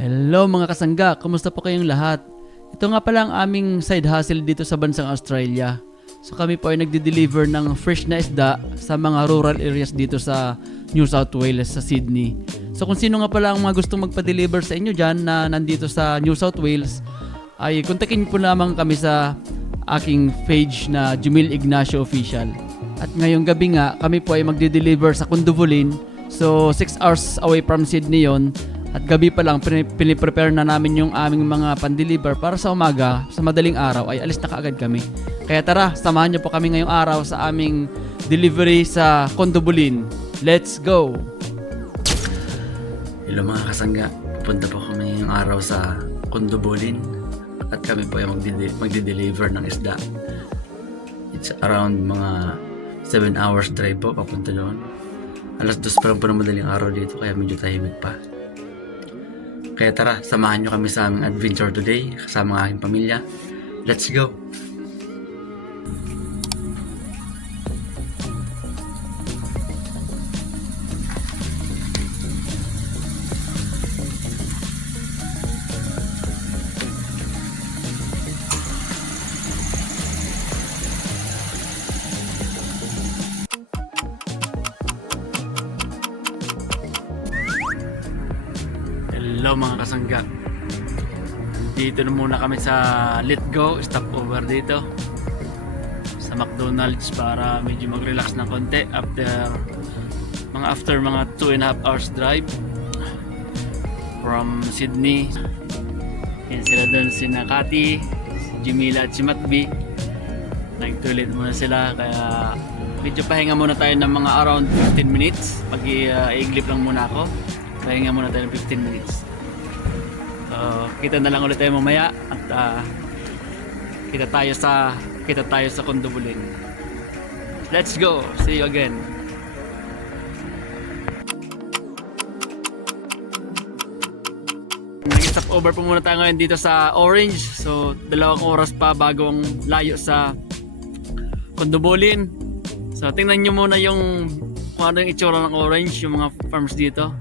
Hello mga kasangga, kumusta po kayong lahat? Ito nga pala ang aming side hustle dito sa bansang Australia. So kami po ay nagde-deliver ng fresh na isda sa mga rural areas dito sa New South Wales sa Sydney. So kung sino nga pala ang mga gustong magpa-deliver sa inyo dyan na nandito sa New South Wales, ay kontakin po lamang kami sa aking page na Jumil Ignacio Official. At ngayong gabi nga, kami po ay magde-deliver sa Kunduvulin. So 6 hours away from Sydney yon at gabi pa lang, pini- piniprepare na namin yung aming mga pan-deliver para sa umaga, sa madaling araw, ay alis na kaagad kami. Kaya tara, samahan niyo po kami ngayong araw sa aming delivery sa Kondobulin. Let's go! Hello mga kasangga, pupunta po kami ngayong araw sa Kondobulin at kami po ay magde- magde-deliver ng isda. It's around mga 7 hours drive po papunta doon. Alas dos pa lang po ng madaling araw dito kaya medyo tahimik pa. Kaya tara, samahan nyo kami sa aming adventure today kasama ang aking pamilya. Let's go! Hello mga kasangga. Dito na muna kami sa Let Go, stopover dito. Sa McDonald's para medyo mag-relax ng konti after mga after mga 2 and a half hours drive from Sydney. Yan sila doon si Nakati, si Jimila at si Matbi. Nag-toilet muna sila kaya medyo pahinga muna tayo ng mga around 15 minutes. Mag-iiglip lang muna ako. Pahinga muna tayo ng 15 minutes. So, kita na lang ulit tayo mamaya at ah, kita tayo sa kita tayo sa Kondobulin. Let's go. See you again. Nag-stop over po muna tayo ngayon dito sa Orange. So, dalawang oras pa bago ang layo sa Kondobulin. So, tingnan nyo muna yung kung ano yung itsura ng Orange, yung mga farms dito.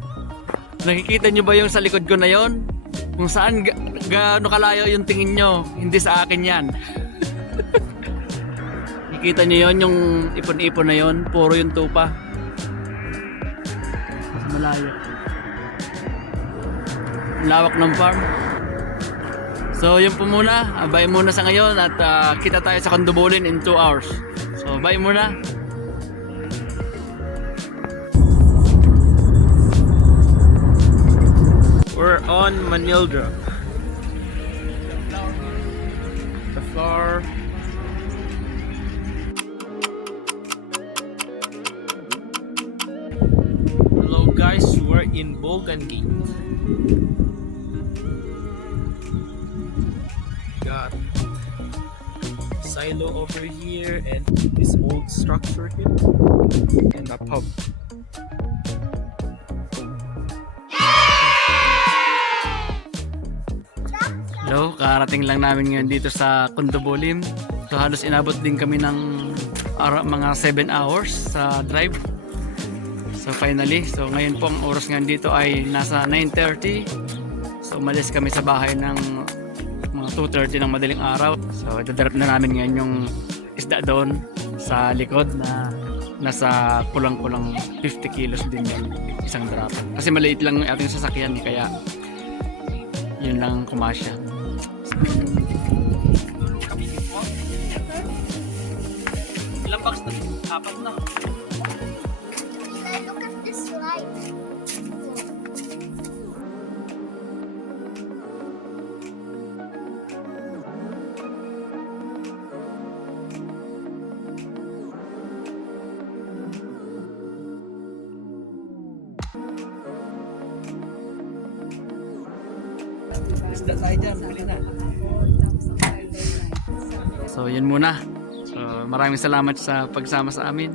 Nakikita nyo ba yung sa likod ko na yon? Kung saan ga- gaano kalayo yung tingin nyo, hindi sa akin yan. Nakikita nyo yon yung ipon-ipon na yon, puro yung tupa. Sa malayo. Lawak ng farm. So yun po muna, Ah, bye muna sa ngayon at ah, kita tayo sa Kondobulin in 2 hours. So bye muna. On Manildra. The floor. Hello guys, we're in Bolgan. Got silo over here and this old structure here and a pub. Hello, karating lang namin ngayon dito sa Condobolim. So halos inabot din kami ng mga 7 hours sa drive. So finally, so ngayon po ang oras ngayon dito ay nasa 9.30. So umalis kami sa bahay ng mga 2.30 ng madaling araw. So itadarap na namin ngayon yung isda doon sa likod na nasa kulang-kulang 50 kilos din yung isang drop. Kasi maliit lang yung ating sasakyan kaya yun lang kumasya. Ilang box na? Apat na. Isda tayo dyan, bili na. So yun muna. So maraming salamat sa pagsama sa amin.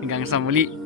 Hanggang sa muli.